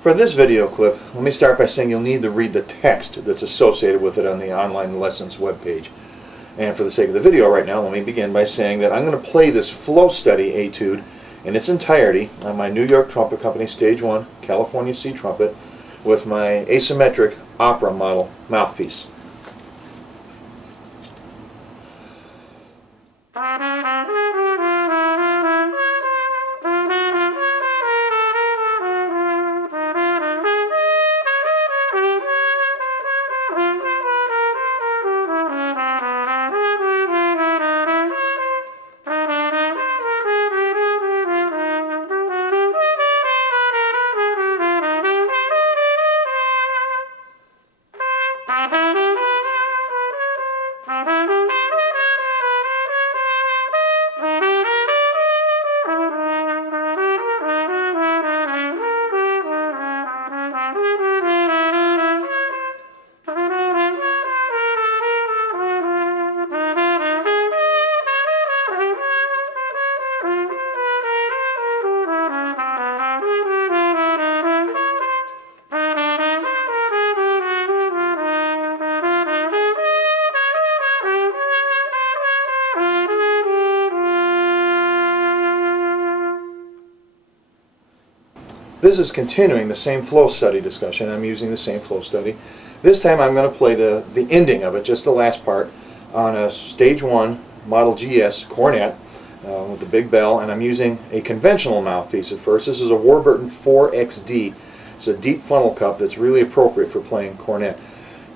For this video clip, let me start by saying you'll need to read the text that's associated with it on the online lessons webpage. And for the sake of the video right now, let me begin by saying that I'm going to play this flow study etude in its entirety on my New York Trumpet Company Stage 1 California C trumpet with my asymmetric opera model mouthpiece. This is continuing the same flow study discussion. I'm using the same flow study. This time I'm going to play the ending of it, just the last part, on a Stage 1 Model GS cornet with the big bell, and I'm using a conventional mouthpiece at first. This is a Warburton 4XD. It's a deep funnel cup that's really appropriate for playing cornet.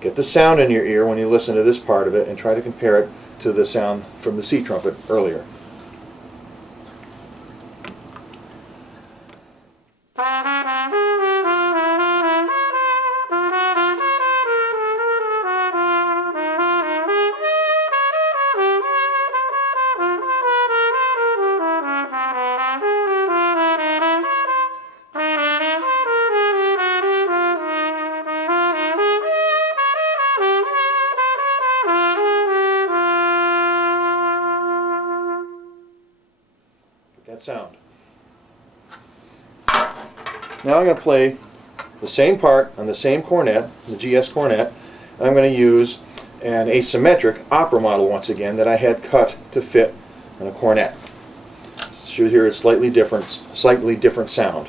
Get the sound in your ear when you listen to this part of it and try to compare it to the sound from the C trumpet earlier. That sound. Now I'm going to play the same part on the same cornet, the GS cornet, and I'm going to use an asymmetric opera model once again that I had cut to fit on a cornet. So you hear a slightly different sound.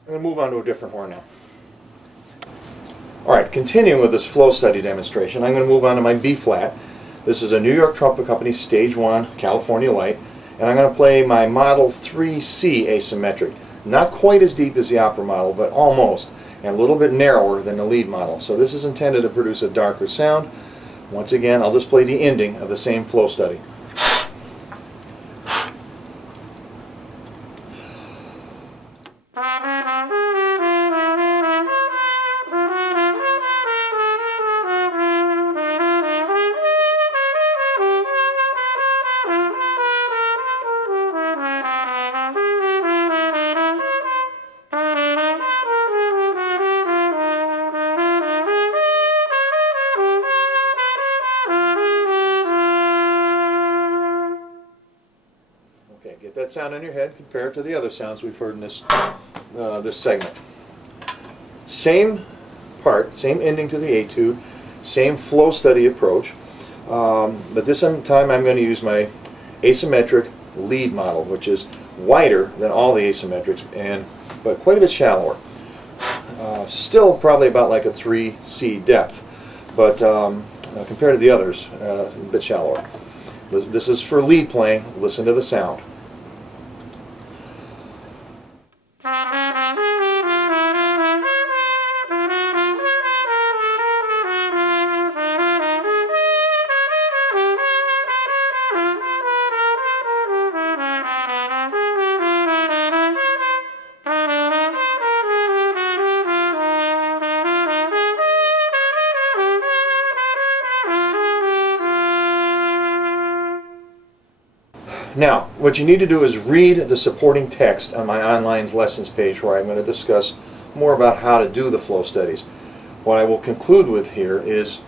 I'm going to move on to a different horn now. Alright, continuing with this flow study demonstration, I'm going to move on to my B flat. This is a New York Trumpet Company Stage 1 California Light, and I'm going to play my Model 3C asymmetric. Not quite as deep as the opera model, but almost, and a little bit narrower than the lead model. So this is intended to produce a darker sound. Once again, I'll just play the ending of the same flow study. Okay, get that sound in your head, compare it to the other sounds we've heard in this segment. Same part, same ending to the etude, same flow study approach, but this time I'm going to use my asymmetric lead model, which is wider than all the asymmetrics, but quite a bit shallower. Still probably about like a 3C depth, but compared to the others, a bit shallower. This is for lead playing. Listen to the sound. Now, what you need to do is read the supporting text on my online lessons page, where I'm going to discuss more about how to do the flow studies. What I will conclude with here is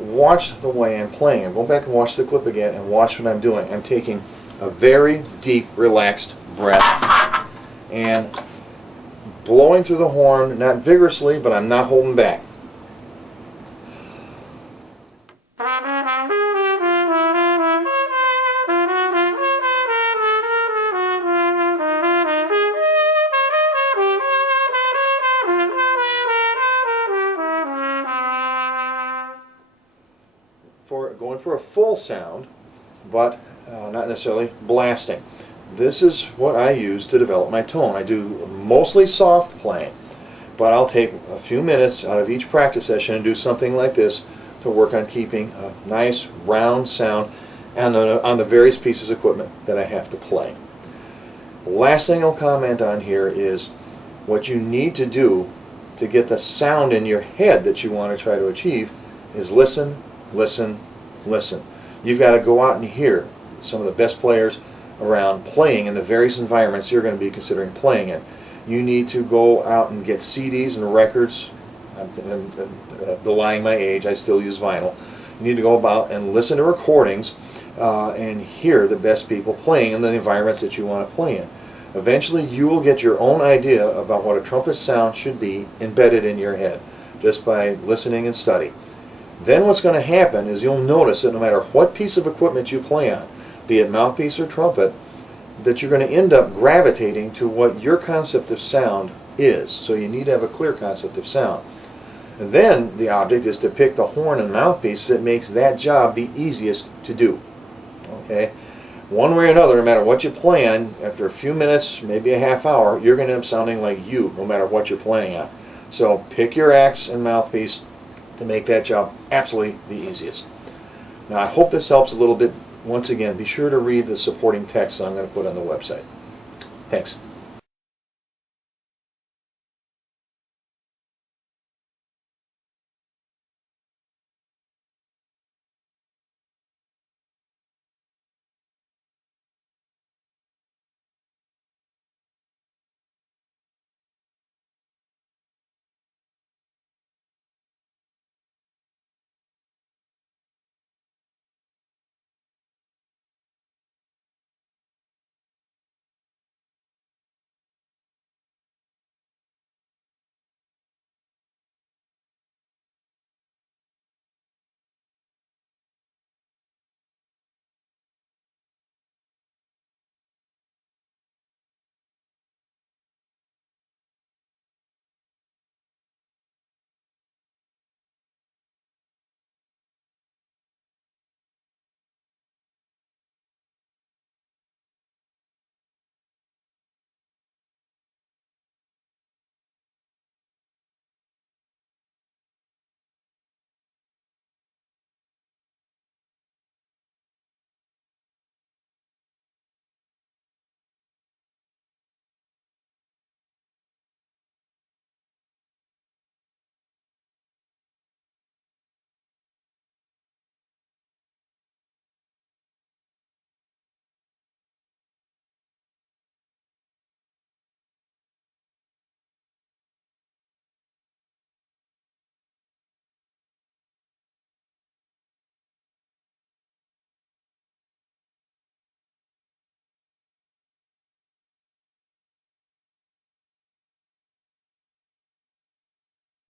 watch the way I'm playing. And go back and watch the clip again and watch what I'm doing. I'm taking a very deep, relaxed breath and blowing through the horn, not vigorously, but I'm not holding back. Going for a full sound, but not necessarily blasting. This is what I use to develop my tone. I do mostly soft playing, but I'll take a few minutes out of each practice session and do something like this to work on keeping a nice round sound on the various pieces of equipment that I have to play. Last thing I'll comment on here is what you need to do to get the sound in your head that you want to try to achieve is listen, listen, listen. You've got to go out and hear some of the best players around playing in the various environments you're going to be considering playing in. You need to go out and get CDs and records. I'm belying my age, I still use vinyl. You need to go about and listen to recordings and hear the best people playing in the environments that you want to play in. Eventually you will get your own idea about what a trumpet sound should be embedded in your head just by listening and studying. Then what's going to happen is you'll notice that no matter what piece of equipment you play on, be it mouthpiece or trumpet, that you're going to end up gravitating to what your concept of sound is. So you need to have a clear concept of sound. And then the object is to pick the horn and mouthpiece that makes that job the easiest to do. Okay? One way or another, no matter what you play on, after a few minutes, maybe a half hour, you're going to end up sounding like you, no matter what you're playing on. So pick your axe and mouthpiece to make that job absolutely the easiest. Now I hope this helps a little bit. Once again, be sure to read the supporting text I'm going to put on the website. Thanks.